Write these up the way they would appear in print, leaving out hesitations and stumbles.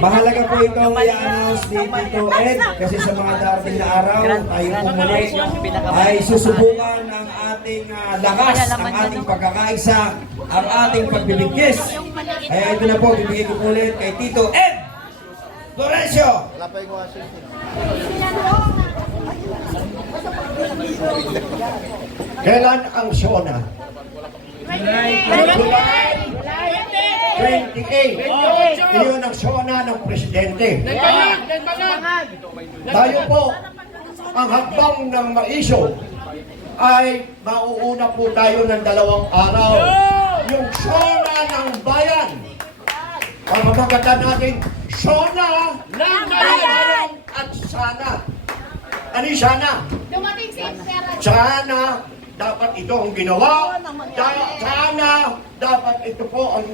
Mahalaga po itong i-announce ni Tito Ed kasi sa mga darating na araw tayo po muli ay susubukan ang ating lakas, ang ating pagkakaisa, ang ating pagbibigkis. Kaya ito na po, bibigay ko ulit kay Tito Ed Florencio. Kailan ang SONA? July 28. Iyon ang SONA ng Presidente. Tayo po, ang hakbang ng maiso ay mauuna po tayo ng 2 araw. Yung SONA ng bayan. Pamamagatan natin, SONA ng bayan at sana. Ano yung sana? Sana dapat ito ang ginawa. Sana dapat ito po ang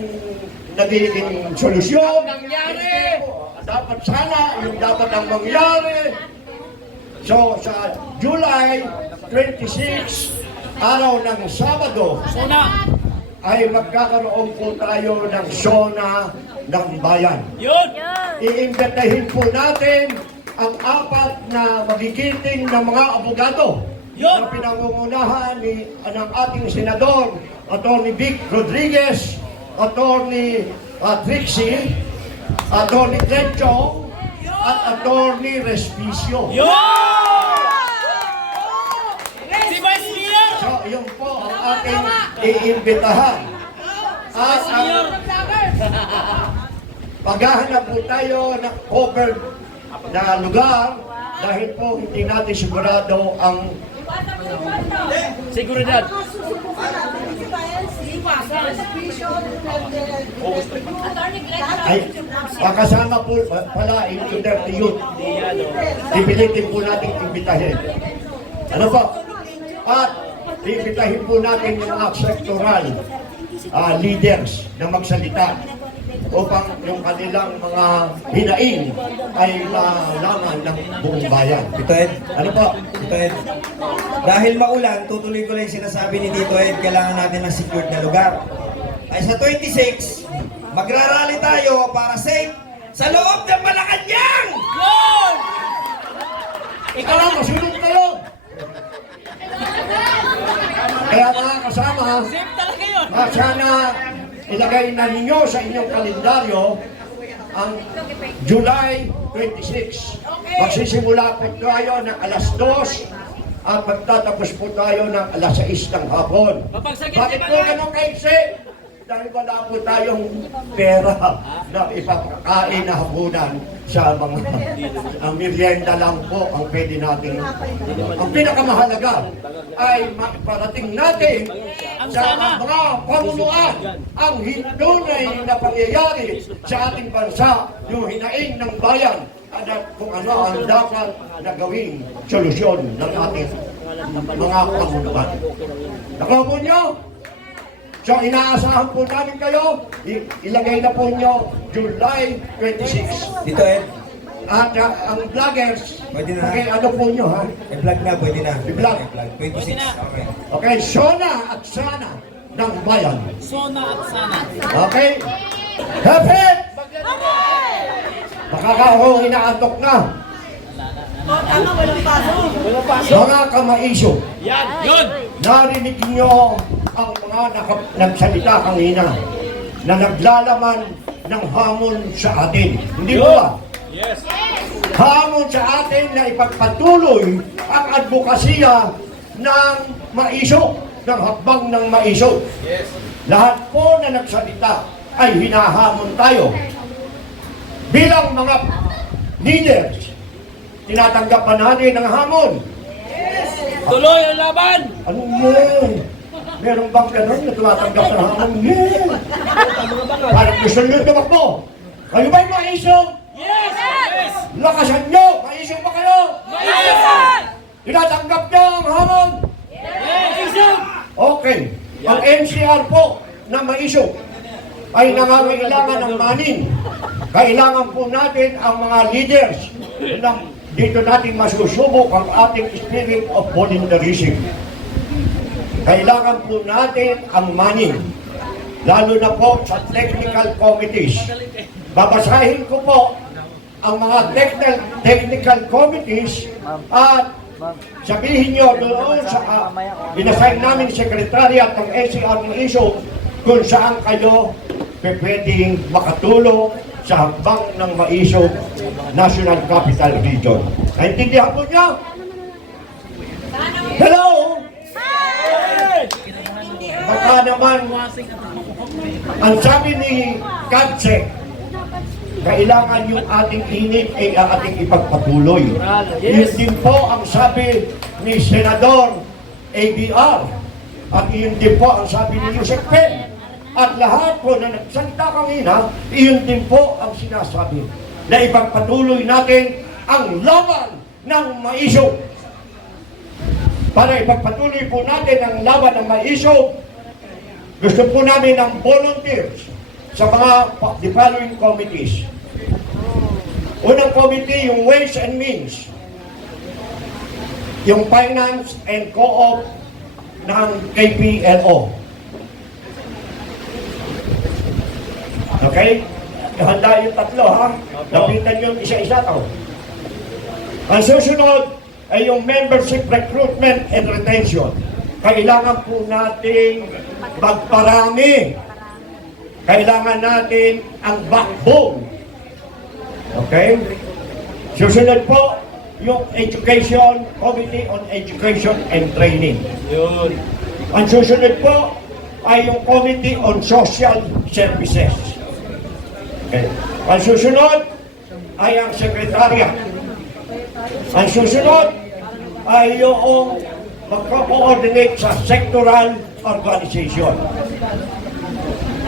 nagiging solusyon. Dapat sana yung dapat ang mangyari. So sa July 26, araw ng Sabado, ay magkakaroon po tayo ng SONA ng bayan. Iimbitahin po natin ang 4 na magigiting ng mga abogado na pinangungunahan ng ating senador, Atty. Vic Rodriguez, Atty. Trixie, Atty. Trenchong, at Atty. Respicio. So, yun po ang ating iimbitahan. At paghahanap po tayo ng covered na lugar dahil po hindi natin sigurado ang seguridad. ay makasama po pala in the youth. Pipilitin po natin imbitahin. Ano po? At imbitahin po natin yung mga sectoral leaders na magsalita upang yung kanilang mga hinaing ay malaman ng buong bayan. Tito Ed, Ano po? Tito Ed, dahil maulan, tutuloy ko lang yung sinasabi ni Tito Ed, kailangan natin ng secured na lugar. Ay sa 26, magrarally tayo para safe sa loob ng Malacanang! Ikaw lang, masunod kayo! Kaya mga kasama, sana ilagay na ninyo sa inyong kalendaryo ang July 26. Magsisimula po tayo ng alas 2 at magtatapos po tayo ng alas 6 ng hapon. Bakit po ganun kaiksi? Dahil wala po tayong pera na ipapakain na hapunan sa mga merienda lang po ang pwede natin. Ang pinakamahalaga ay maparating natin sa mga pamunuan ang tunay na pangyayari sa ating bansa, yung hinaing ng bayan at kung ano ang dapat na gawing solusyon ng ating mga pamunuan. Nakuha po nyo? So inaasahan po namin kayo, ilagay na po nyo July 26. Tito Ed, At ang vloggers, pwede na. okay, ano po nyo ha? i-vlog na, pwede na. I-vlog. 26, okay. Okay, SONA at sana ng bayan. Sona at sana. Okay? Hep! Baka ako inaantok na. Mga kamaiso, Yun! narinig nyo ang mga nagsalita kanina na naglalaman ng hamon sa atin. Hindi ba ba? Yes! Hamon sa atin na ipagpatuloy ang advokasya ng maiso, ng hakbang ng maiso. Yes! Lahat po na nagsalita ay hinahamon tayo. Bilang mga leaders, tinatanggap pa natin ang hamon. Tuloy ang laban! Ano yun? Meron bang ganun na tumatanggap ng hamon? Yeah! Parang gusto nyo tumakbo. Kayo ba'y maiso? Yes! Yes! Lakasan nyo! Maiso ba kayo? Yes! Tinatanggap nyo ang hamon? Yes! Okay. Ang NCR po na maiso ay nangangailangan ng manin. Kailangan po natin ang mga leaders ng dito natin masusubok ang ating spirit of volunteerism. Kailangan po natin ang money, lalo na po sa technical committees. babasahin ko po ang mga technical committees at sabihin nyo doon sa inassign namin sekretariat ng NCR ng issue kung saan kayo pwedeng makatulong sa hakbang ng maisog National Capital Region. Naintindihan po niyo? Hello? Baka naman, ang sabi ni Kadsek, kailangan yung ating init ay ating ipagpatuloy. Yun din po ang sabi ni Senador ABR. At yun din po ang sabi ni Yusek Pen. At lahat po na nagsalita kanina, iyon din po ang sinasabi na ipagpatuloy natin ang laban ng maisog. Para ipagpatuloy po natin ang laban ng maisog, gusto po namin ng volunteers sa mga the following committees. Unang committee, yung Ways and Means, yung Finance and Co-op ng KPLO. Okay? Handa yung tatlo, ha? Lapitan yung isa-isa to. Ang susunod ay yung membership recruitment and retention. Kailangan po natin magparami. Kailangan natin ang backbone. Okay? Susunod po yung Education, Committee on Education and Training. Yun. Ang susunod po ay yung Committee on Social Services. Okay. Ang susunod ay ang Secretariat. Ang susunod ay yung magko-coordinate sa sectoral organization.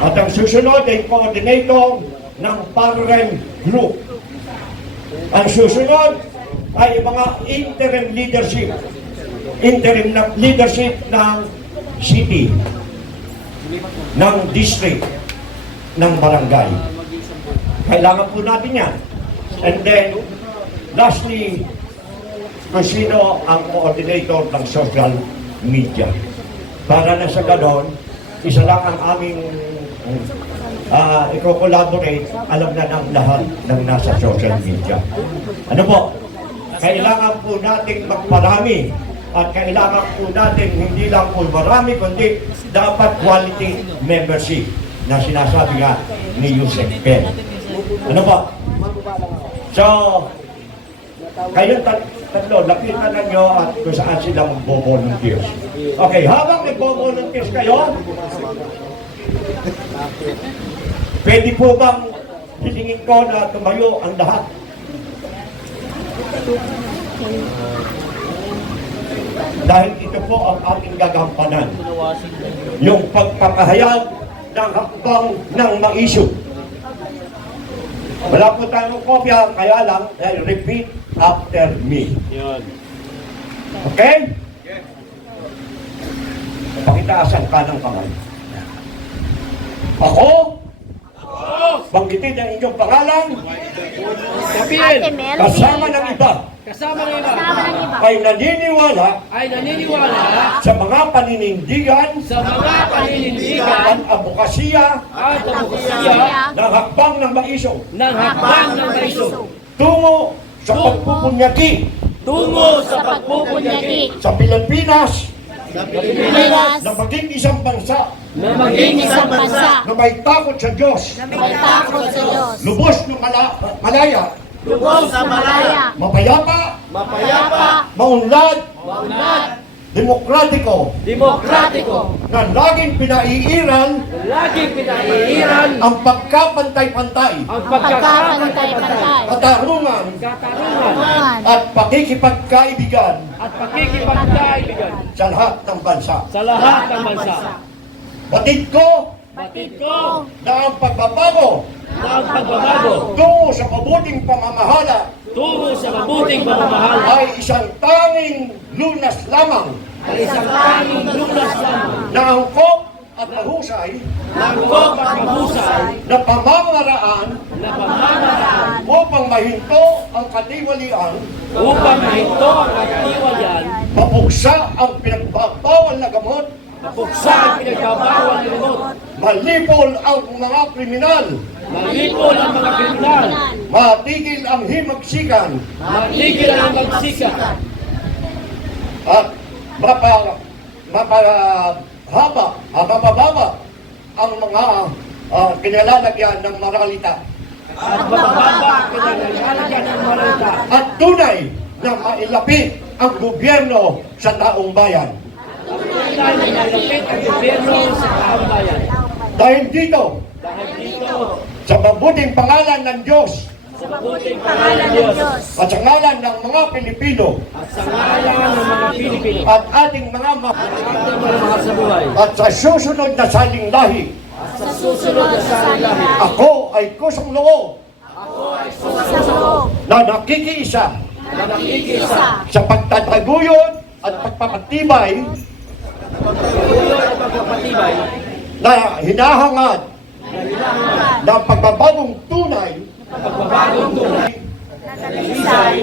At ang susunod ay coordinator ng parallel group. Ang susunod ay mga interim leadership ng city, ng district, ng barangay. Kailangan po natin yan. And then, lastly, kung sino ang coordinator ng social media. Para na sa ganon, isa lang ang aming i-collaborate, alam na ng lahat ng nasa social media. Ano po? Kailangan po nating magparami at kailangan po natin hindi lang po marami, kundi dapat quality membership na sinasabi nga ni Yusek Pen. Ano po? So, kayong tatlo, lapitan na nyo at kung saan silang volunteers. Okay, habang nagbo-volunteers kayo, pwede po bang hilingin ko na tumayo ang lahat? Dahil ito po ang ating gagampanan. Yung pagpapahayag ng hakbang ng maisog. Wala po tayong kopya, kaya lang, repeat after me. Yun. Okay? Pakitaasan ka ng kamay. Ako, banggitin ang inyong pangalan, Sabihin, kasama ng iba, kasama ng iba, ay naniniwala sa mga paninindigan sa mga paninindigan at abokasya at abogasiya ng hakbang ng maisog ng hakbang ng maisog tungo sa pagpupunyaki tungo sa pagpupunyaki sa Pilipinas Pilipinas na maging isang bansa na maging isang bansa na may takot sa Diyos, may takot sa Diyos, lubos ng malaya, lubos sa malaya, mapayapa, mapayapa, maunlad, maunlad, demokratiko, demokratiko, na laging pinaiiral laging pinaiiran ang pagkapantay-pantay, ang pagkakapantay-pantay, katarungan, katarungan at pakikipagkaibigan at pakikipagkaibigan sa lahat ng bansa. sa lahat ng bansa. Batid ko Batid ko na ang pagbabago na ang pagbabago tungo sa mabuting pamamahala tungo sa mabuting pamamahala ay isang tanging lunas lamang ay isang tanging lunas lamang na angkop at mahusay ng kop at mahusay na pamamaraan na pamamaraan upang mahinto ang katiwalian, upang mahinto ang katiwalian, mapuksa ang pinagbabawal na gamot, mapuksa ang pinagbabawal ng gamot, malipol ang mga kriminal, Malipol ang mga kriminal. Matigil ang himagsikan. Matigil ang magsika. At mapababa ang mga kinalalagyan ng moralita. At mababa kinaglalagyan ng marita. At tunay na mailapit ang gobyerno sa taong bayan. Tunay na malapit ang gobyerno sa taong bayan. Dahil dito, Dahil dito, sa mabuting pangalan ng Diyos sa mabuting pangalan ng Diyos at sa ngalan ng mga Pilipino at sa ngalan ng mga Pilipino at ating mga ating mga sa buhay at sa susunod na saling lahi, sa susunod na salilahi. ako ay kusang loob Sa loob. na nakikiisa Na nakikisa sa pagtataguyod at pagpapatibay pagpapatuloy at pagpapatibay na hinahangad ng pagbabagong tunay pagbabagong tunay Natalisay.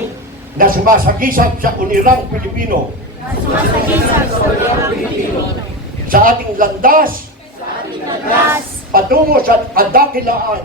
na sumasagisag sa unirang Pilipino Sumasagisag sa uliang Pilipino sa ating landas Landas. patungo sa kadakilaan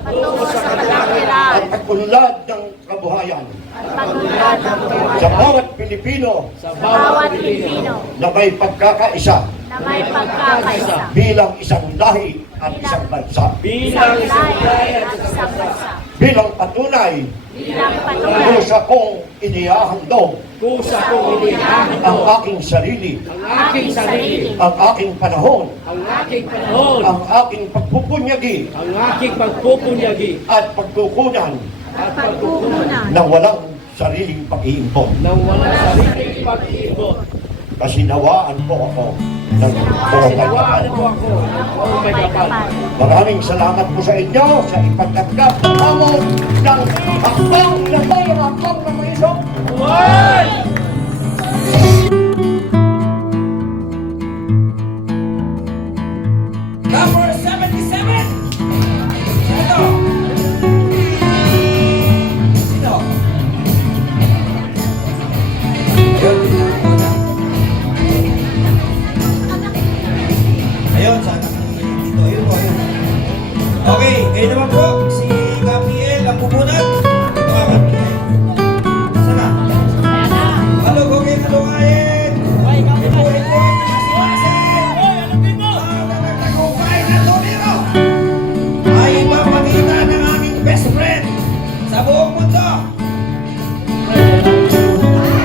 Patungo sa at kadakilaan. pag-unlad ng kabuhayan At pagulad ng sa buhay. bawat Pilipino sa Bawat bawat Pilipino na may pagkakaisa na may pagkakaisa. bilang isang lahi at isang bansa. bilang isang bayan at isang bansa. Bilang patunay Bilang patunay. kusa kong inihahandog Kusa kong inihahandog ang aking sarili, ang aking sarili, ang aking panahon, ang aking panahon, ang aking pagpupunyagi ang aking pagpupunyagi at pagkukunan at pagkukunan ng walang sariling pag-iimpon. ng walang sariling pag-iibot. Kasinawaan po ako ng buong Sinawaan kapal. po ako ng may kapal. Maraming salamat po sa inyo sa ipagtanggap ng hamon ng hakbang na may hakbang na may isok. Buhay! Number 77. Sino? Sino? Ayun, sana dito. Ayun po, ayun. Okay, kayo naman po. Si Gabriel ang pupunat. Ito ka, Gabriel. Sana? Halo, Gogay, halo, Ayen. Ipo, ipo, masiwasin. Nagtagumpay na tumiro. Ay ipapakita ng aking best friend sa buong mundo.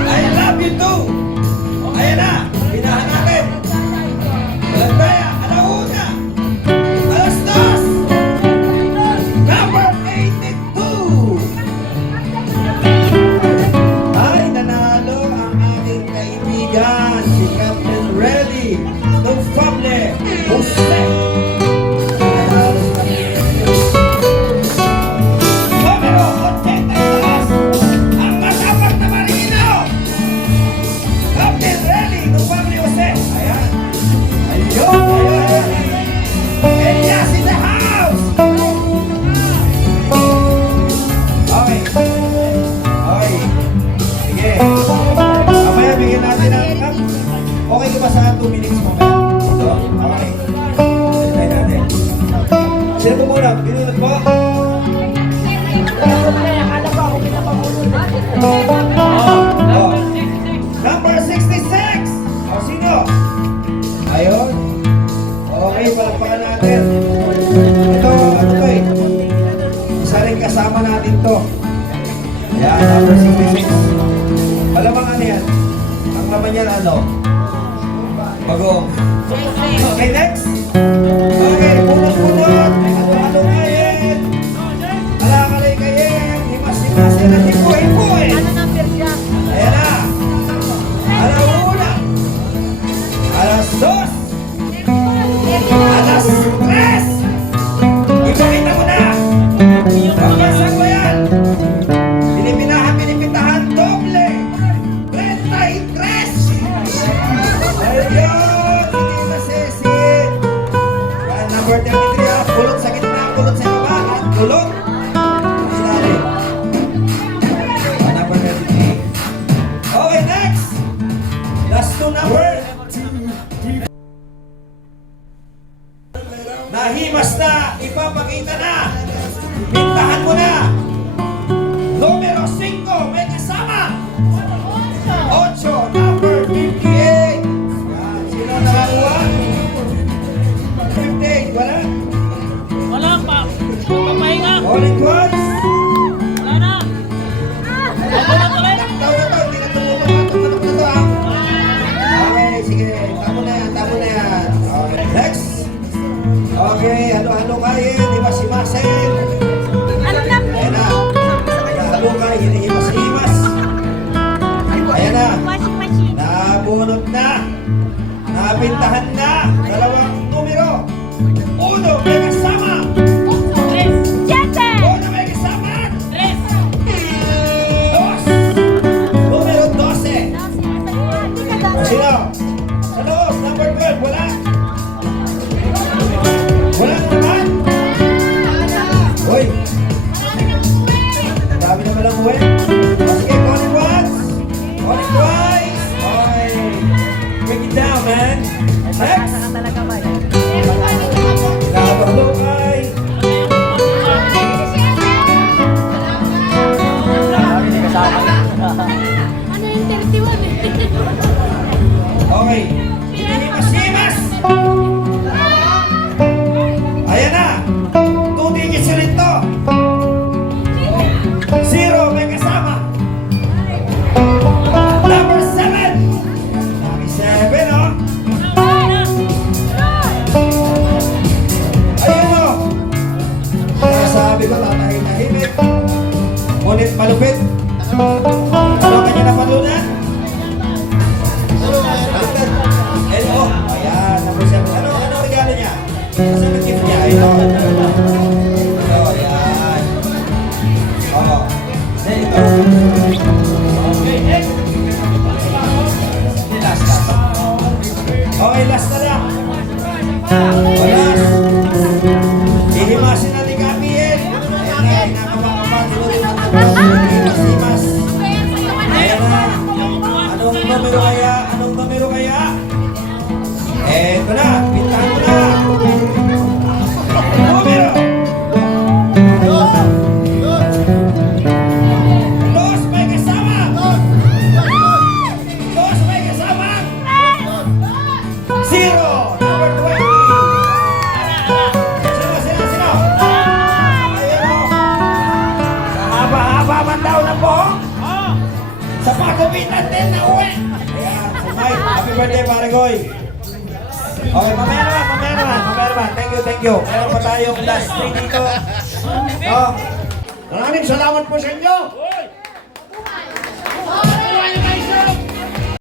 I love you too. Ayan na, pinahan natin. Walang daya, alauna. Alas dos. Number 82. Ay, nanalo ang aking kaibigan, si Captain Reddy Nufable Jose. Nanalo sa Numero 82, ang matapang na marino, Captain Reddy Nufable Jose. Ayan. Ayun, ayun. Elias in the house. Okay. Okay. Sige. Mamaya bigyan natin ng okay ka ba sa 2 minutes mo? Ito? Okay. Try natin. Sino po muna? Binunod po? Oh. Number 66. O, sino? Ayun. Okay, palagpakan natin. Ito, ano to eh? Isa rin kasama natin to. Yan, number 66. Malamang ano yan? Ang laman yan ano? Bagong. Okay, next. Okay, punot-punot. Ano kayen? Alakalay kayen. Himas-himas yan ang hipo-hipo eh. Ayan na. Alauna. Alas 2. Alas 3. Ipakita mo na. Pagbasan ko yan. Pinipitahan, doble. 33. Ayun, hindi na sesin. Yan, number 33 ah. Pulot sa gitna, pulot sa baba. At pulot. Ilalim. pintahan na. Dalawang numero. Uno, may kasama. Siyete! Uno, may kasama. Dos. Numero 12. Sino? Sa loob, number 12. Wala. Wala na naman. Uy. Dami naman ang uwi. Sige, call it once. Call it twice. Okay. Break it down, man. Next. Nakapagdukay. Ano yung 31 eh? Okay. Hinimas-himas. Ayan na. 2 digits ulit to. 0, may kasama. Number 7. Number 7, oh. Ayun, oh. Kaya sabi ko, tatahimik. Ngunit malupit. Ano kanya napalunan? Hello. Ayan, number 7. Ano regalo niya? Kasi ang gift niya. Ito. Ito, ayan. Oo. Ito. Okay, last na lang. Last. Hihimasin natin kami eh. Ayan, himas-himas. Ayan na. Anong numero kaya? Anong numero kaya? Eto na. Pintahan mo na. Numero. Dos may kasama. Dos may kasama. 0. Number 20. Sino? Ayan o. Sa haba-haba man daw na po. Sa pagkabitan din na uwi. Ayan, si Mike. Happy birthday, pare Goy. Okay, mamaya naman. Thank you. Meron pa tayong last 3 dito. Oh. Maraming salamat po sa inyo.